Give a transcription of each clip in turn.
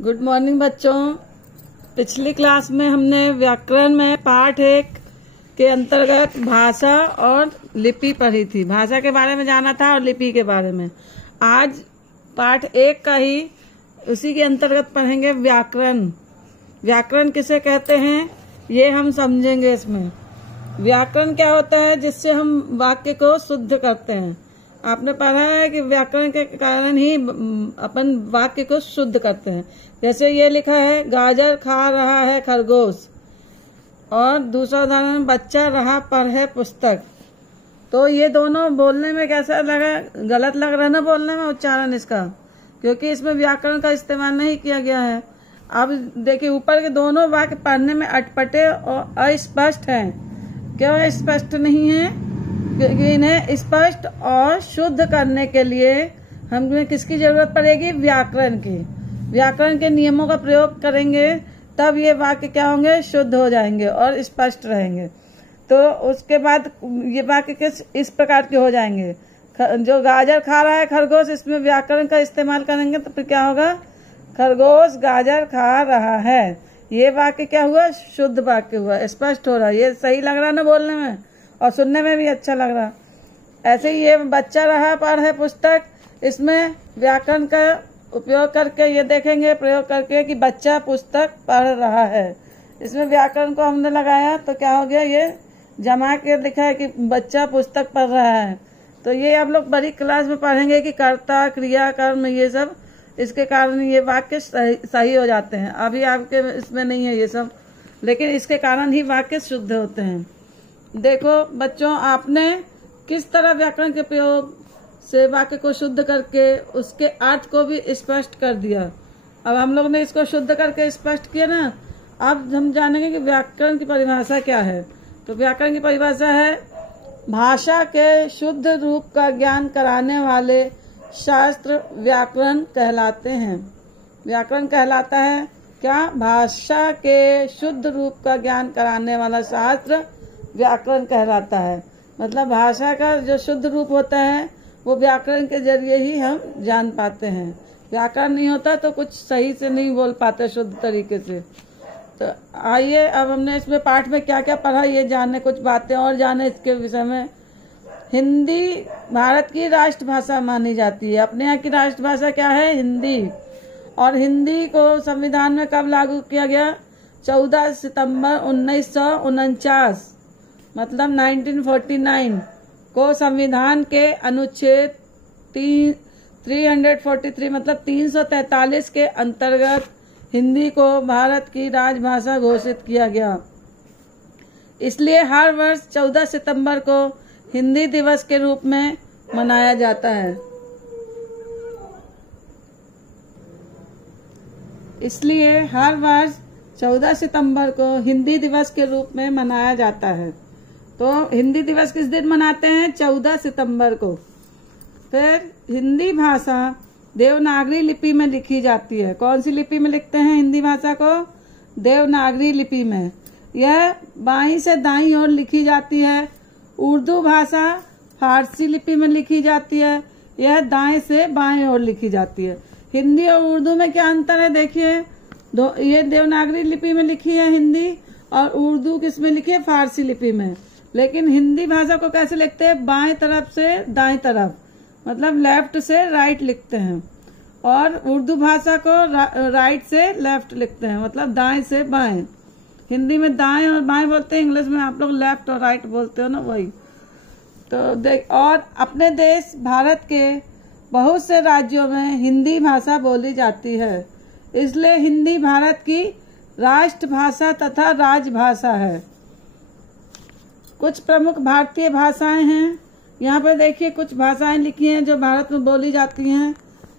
Good morning बच्चों। पिछली class में हमने व्याकरण में पाठ 1 के अंतर्गत भाषा और लिपि पढ़ी थी। भाषा के बारे में जाना था और लिपि के बारे में। आज पाठ 1 का ही उसी के अंतर्गत पढ़ेंगे व्याकरण। व्याकरण किसे कहते हैं ये हम समझेंगे। इसमें व्याकरण क्या होता है, जिससे हम वाक्य को शुद्ध करते हैं। आपने पढ़ा है कि व्याकरण के कारण ही अपन वाक्य को शुद्ध करते हैं। जैसे ये लिखा है, गाजर खा रहा है खरगोश, और दूसरा उदाहरण, बच्चा रहा पढ़े पुस्तक। तो ये दोनों बोलने में कैसा लगा, गलत लग रहा है ना बोलने में उच्चारण इसका, क्योंकि इसमें व्याकरण का इस्तेमाल नहीं किया गया है। अब देखिए ऊपर के दोनों वाक्य पढ़ने में अटपटे और अस्पष्ट हैं। क्यों स्पष्ट नहीं है? क्योंकि इन्हें स्पष्ट और शुद्ध करने के लिए हमें किसकी जरूरत पड़ेगी? व्याकरण की। व्याकरण के नियमों का प्रयोग करेंगे तब ये वाक्य क्या होंगे? शुद्ध हो जाएंगे और स्पष्ट रहेंगे। तो उसके बाद ये वाक्य इस प्रकार के हो जाएंगे। जो गाजर खा रहा है खरगोश, इसमें व्याकरण का इस्तेमाल करेंगे तो फिर क्या होगा? खरगोश गाजर खा रहा है। ये वाक्य क्या हुआ? शुद्ध वाक्य हुआ, स्पष्ट हो रहा है। ये सही लग रहा है ना बोलने में, और सुनने में भी अच्छा लग रहा। ऐसे ही ये बच्चा रहा पढ़े पुस्तक, इसमें व्याकरण का उपयोग करके ये देखेंगे, प्रयोग करके कि बच्चा पुस्तक पढ़ रहा है। इसमें व्याकरण को हमने लगाया तो क्या हो गया? ये जमा के लिखा है कि बच्चा पुस्तक पढ़ रहा है। तो ये आप लोग बड़ी क्लास में पढ़ेंगे कि कर्ता, क्रिया, कर्म, ये सब इसके कारण ये वाक्य सही हो जाते हैं। अभी आपके इसमें नहीं है ये सब, लेकिन इसके कारण ही वाक्य शुद्ध होते हैं। देखो बच्चों, आपने किस तरह व्याकरण के प्रयोग से वाक्य को शुद्ध करके उसके अर्थ को भी स्पष्ट कर दिया। अब हम लोग ने इसको शुद्ध करके स्पष्ट किया ना, अब हम जानेंगे कि व्याकरण की परिभाषा क्या है। तो व्याकरण की परिभाषा है, भाषा के शुद्ध रूप का ज्ञान कराने वाले शास्त्र व्याकरण कहलाते हैं। व्याकरण कहलाता है क्या? भाषा के शुद्ध रूप का ज्ञान कराने वाला शास्त्र व्याकरण कहलाता है। मतलब भाषा का जो शुद्ध रूप होता है वो व्याकरण के जरिए ही हम जान पाते हैं। व्याकरण नहीं होता तो कुछ सही से नहीं बोल पाते शुद्ध तरीके से। तो आइए अब हमने इसमें पाठ में क्या क्या पढ़ा ये जाने, कुछ बातें और जाने इसके विषय में। हिंदी भारत की राष्ट्रभाषा मानी जाती है। अपने यहाँ की राष्ट्रभाषा क्या है? हिंदी। और हिंदी को संविधान में कब लागू किया गया? 14 सितंबर 1949, मतलब 1949 को संविधान के अनुच्छेद 343 मतलब 343 के अंतर्गत हिंदी को भारत की राजभाषा घोषित किया गया। इसलिए हर वर्ष 14 सितंबर को हिंदी दिवस के रूप में मनाया जाता है। इसलिए हर वर्ष 14 सितंबर को हिंदी दिवस के रूप में मनाया जाता है। तो हिंदी दिवस किस दिन मनाते हैं? 14 सितंबर को। फिर हिंदी भाषा देवनागरी लिपि में लिखी जाती है। कौन सी लिपि में लिखते हैं हिंदी भाषा को? देवनागरी लिपि में। यह बाईं से दाईं ओर लिखी जाती है। उर्दू भाषा फारसी लिपि में लिखी जाती है। यह दाएं से बाएं ओर लिखी जाती है। हिंदी और उर्दू में क्या अंतर है? देखिए, ये देवनागरी लिपि में लिखी है हिंदी, और उर्दू किस में लिखी है? फारसी लिपि में। लेकिन हिंदी भाषा को कैसे लिखते हैं? बाएं तरफ से दाएं तरफ, मतलब लेफ्ट से राइट लिखते हैं। और उर्दू भाषा को राइट से लेफ्ट लिखते हैं, मतलब दाएं से बाएं। हिंदी में दाएं और बाएं बोलते हैं, इंग्लिश में आप लोग लेफ्ट और राइट बोलते हो ना, वही। तो देख, और अपने देश भारत के बहुत से राज्यों में हिंदी भाषा बोली जाती है। इसलिए हिंदी भारत की राष्ट्रभाषा तथा राजभाषा है। कुछ प्रमुख भारतीय भाषाएं हैं। यहाँ पे देखिए कुछ भाषाएं लिखी हैं जो भारत में बोली जाती हैं।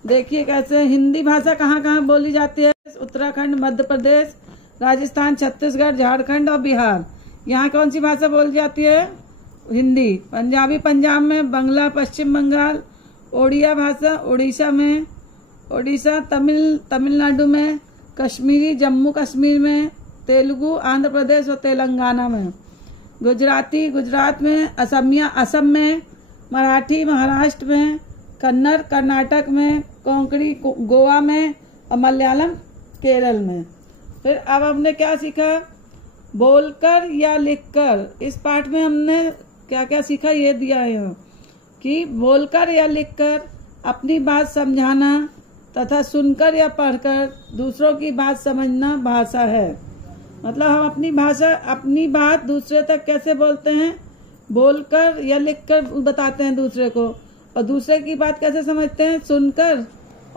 देखिए कैसे हिंदी भाषा कहाँ कहाँ बोली जाती है? उत्तराखंड, मध्य प्रदेश, राजस्थान, छत्तीसगढ़, झारखंड और बिहार। यहाँ कौन सी भाषा बोली जाती है? हिंदी। पंजाबी पंजाब में, बांग्ला पश्चिम बंगाल, ओडिया भाषा उड़ीसा में, ओडिशा तमिलनाडु में, कश्मीरी जम्मू कश्मीर में, तेलुगु आंध्र प्रदेश और तेलंगाना में, गुजराती गुजरात में, असमिया असम में, मराठी महाराष्ट्र में, कन्नड़ कर्नाटक में, कोंकणी गोवा में, और मलयालम केरल में। फिर अब हमने क्या सीखा, बोलकर या लिखकर। इस पाठ में हमने क्या क्या सीखा ये दिया है कि बोलकर या लिखकर अपनी बात समझाना तथा सुनकर या पढ़कर दूसरों की बात समझना भाषा है। मतलब हम अपनी बात दूसरे तक कैसे बोलते हैं, बोलकर या लिखकर बताते हैं दूसरे को, और दूसरे की बात कैसे समझते हैं, सुनकर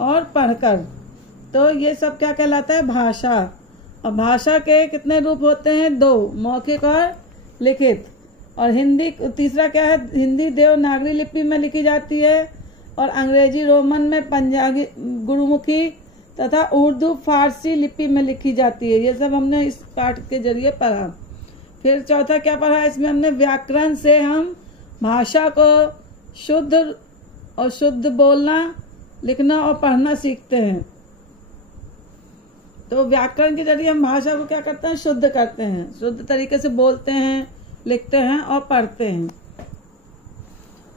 और पढ़कर। तो ये सब क्या कहलाता है, भाषा। और भाषा के कितने रूप होते हैं, 2, मौखिक और लिखित। और हिंदी तीसरा क्या है, हिंदी देवनागरी लिपि में लिखी जाती है और अंग्रेजी रोमन में, पंजाबी गुरुमुखी तथा उर्दू फारसी लिपि में लिखी जाती है। ये सब हमने इस पाठ के जरिए पढ़ा। फिर चौथा क्या पढ़ा, इसमें हमने व्याकरण से हम भाषा को शुद्ध बोलना, लिखना और पढ़ना सीखते हैं। तो व्याकरण के जरिए हम भाषा को क्या करते हैं, शुद्ध करते हैं, शुद्ध तरीके से बोलते हैं, लिखते हैं और पढ़ते हैं।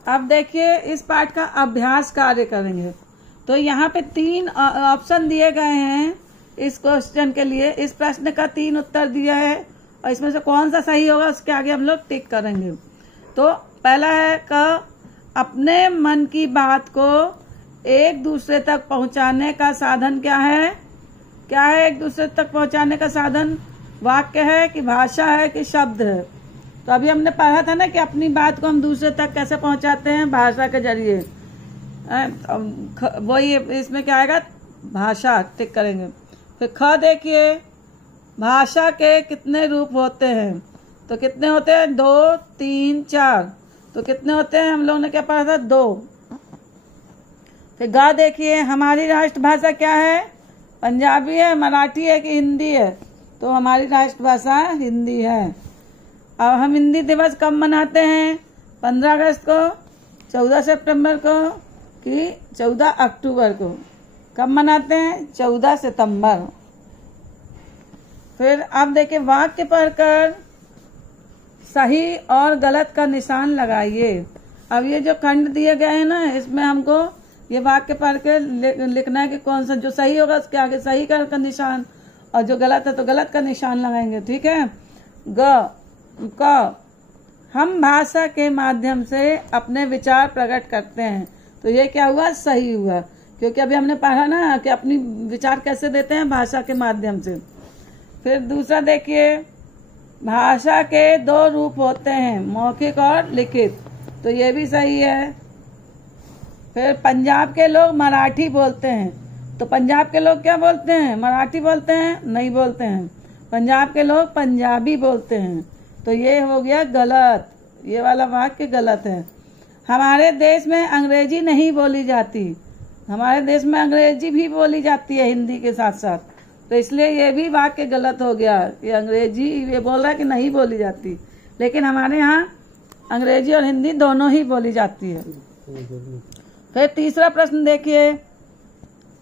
अब देखिए इस पाठ का अभ्यास कार्य करेंगे। तो यहाँ पे 3 ऑप्शन दिए गए हैं इस क्वेश्चन के लिए। इस प्रश्न का 3 उत्तर दिया है और इसमें से कौन सा सही होगा उसके आगे हम लोग टिक करेंगे। तो पहला है क, अपने मन की बात को एक दूसरे तक पहुंचाने का साधन क्या है। क्या है एक दूसरे तक पहुंचाने का साधन, वाक्य है कि भाषा है कि शब्द है। तो अभी हमने पढ़ा था ना कि अपनी बात को हम दूसरे तक कैसे पहुंचाते हैं, भाषा के जरिए। वही इसमें क्या आएगा, भाषा, टिक करेंगे। फिर ख देखिए, भाषा के कितने रूप होते हैं। तो कितने होते हैं, 2, 3, 4। तो कितने होते हैं, हम लोगों ने क्या पढ़ा था, 2। फिर गा देखिए, हमारी राष्ट्रभाषा क्या है, पंजाबी है, मराठी है कि हिंदी है। तो हमारी राष्ट्रभाषा हिंदी है। अब हम हिंदी दिवस कब मनाते हैं, 15 अगस्त को, 14 सितंबर को कि 14 अक्टूबर को। कब मनाते हैं, 14 सितंबर। फिर अब देखिए, वाक्य पढ़कर सही और गलत का निशान लगाइए। अब ये जो खंड दिए गए हैं ना, इसमें हमको ये वाक्य पढ़ के लिखना है कि कौन सा जो सही होगा उसके आगे सही का निशान, और जो गलत है तो गलत का निशान लगाएंगे। ठीक है। क, हम भाषा के माध्यम से अपने विचार प्रकट करते हैं। तो ये क्या हुआ, सही हुआ, क्योंकि अभी हमने पढ़ा ना कि अपनी विचार कैसे देते हैं, भाषा के माध्यम से। फिर दूसरा देखिए, भाषा के 2 रूप होते हैं, मौखिक और लिखित। तो ये भी सही है। फिर पंजाब के लोग मराठी बोलते हैं। तो पंजाब के लोग क्या बोलते हैं, मराठी बोलते हैं, नहीं बोलते हैं। पंजाब के लोग पंजाबी बोलते हैं। तो ये हो गया गलत, ये वाला वाक्य गलत है। हमारे देश में अंग्रेजी नहीं बोली जाती। हमारे देश में अंग्रेजी भी बोली जाती है हिंदी के साथ साथ। तो इसलिए ये भी वाक्य गलत हो गया कि अंग्रेजी, ये बोल रहा है कि नहीं बोली जाती, लेकिन हमारे यहाँ अंग्रेजी और हिंदी दोनों ही बोली जाती है। फिर तीसरा प्रश्न देखिए,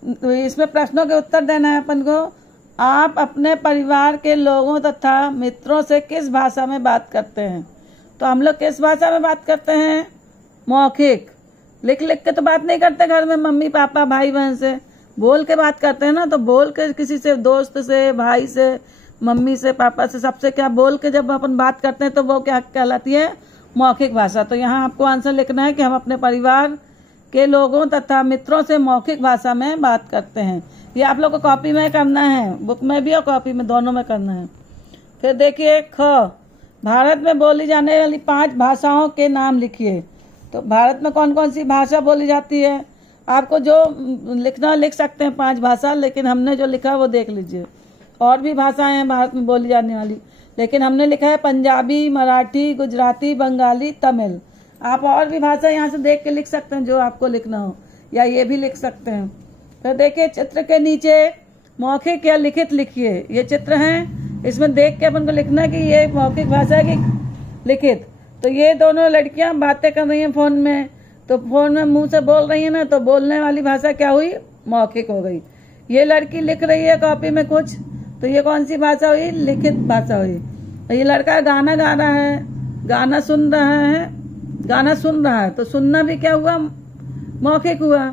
तो इसमें प्रश्नों के उत्तर देना है अपन को। आप अपने परिवार के लोगों तथा मित्रों से किस भाषा में बात करते हैं। तो हम लोग किस भाषा में बात करते हैं, मौखिक। लिख लिख के तो बात नहीं करते घर में मम्मी पापा भाई बहन से, बोल के बात करते हैं ना। तो बोल के किसी से, दोस्त से, भाई से, मम्मी से, पापा से, सबसे क्या बोल के जब अपन बात करते हैं तो वो क्या कहलाती है, मौखिक भाषा। तो यहाँ आपको आंसर लिखना है कि हम अपने परिवार के लोगों तथा मित्रों से मौखिक भाषा में बात करते हैं। ये आप लोग को कॉपी में करना है, बुक में भी और कॉपी में, दोनों में करना है। फिर देखिए ख, भारत में बोली जाने वाली 5 भाषाओं के नाम लिखिए। तो भारत में कौन कौन सी भाषा बोली जाती है, आपको जो लिखना लिख सकते हैं 5 भाषा, लेकिन हमने जो लिखा है वो देख लीजिए। और भी भाषाएं हैं भारत में बोली जाने वाली, लेकिन हमने लिखा है पंजाबी, मराठी, गुजराती, बंगाली, तमिल। आप और भी भाषा यहाँ से देख के लिख सकते हैं जो आपको लिखना हो, या ये भी लिख सकते हैं। तो देखिए चित्र के नीचे मौखिक या लिखित लिखिए। ये चित्र हैं, इसमें देख के अपन को लिखना है कि ये मौखिक भाषा है कि लिखित। तो ये दोनों लड़कियां बातें कर रही हैं फोन में, तो फोन में मुंह से बोल रही है ना, तो बोलने वाली भाषा क्या हुई, मौखिक हो गई। ये लड़की लिख रही है कॉपी में कुछ, तो ये कौन सी भाषा हुई, लिखित भाषा हुई। तो ये लड़का गाना गा रहा है, गाना सुन रहा है, तो सुनना भी क्या हुआ, मौखिक हुआ।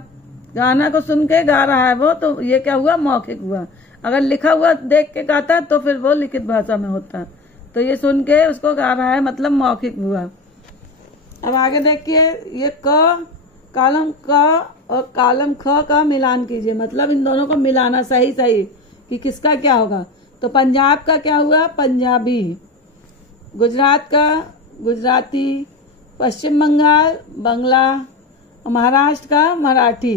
गाना को सुन के गा रहा है वो, तो ये क्या हुआ, मौखिक हुआ। अगर लिखा हुआ देख के गाता तो फिर वो लिखित भाषा में होता। तो ये सुन के उसको गा रहा है, मतलब मौखिक हुआ। अब आगे देखिए, ये क, कालम क और कालम ख का मिलान कीजिए, मतलब इन दोनों को मिलाना सही सही कि किसका क्या होगा। तो पंजाब का क्या हुआ, पंजाबी। गुजरात का गुजराती। पश्चिम बंगाल बंगला। महाराष्ट्र का मराठी।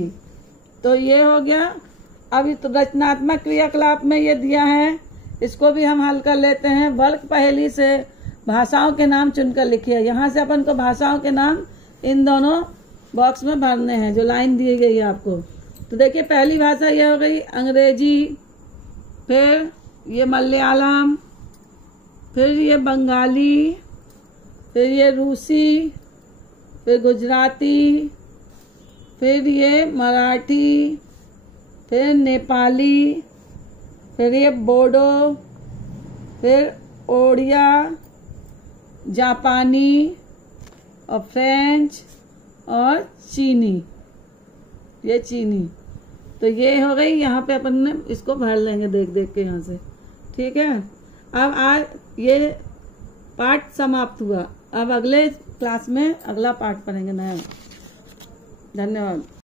तो ये हो गया। अब तो रचनात्मक क्रियाकलाप में ये दिया है, इसको भी हम हल कर लेते हैं। वर्ग पहेली से भाषाओं के नाम चुनकर लिखिए। यहाँ से अपन को भाषाओं के नाम इन दोनों बॉक्स में भरने हैं जो लाइन दी गई है आपको। तो देखिए, पहली भाषा ये हो गई अंग्रेजी, फिर ये मलयालम, फिर ये बंगाली, फिर ये रूसी, फिर गुजराती, फिर ये मराठी, फिर नेपाली, फिर ये बोडो, फिर ओडिया, जापानी और फ्रेंच और चीनी। ये चीनी। तो ये हो गई। यहाँ पे अपन ने इसको भर लेंगे देख देख के यहाँ से, ठीक है। अब आज ये पाठ समाप्त हुआ। अब अगले क्लास में अगला पाठ पढ़ेंगे नया। धन्यवाद।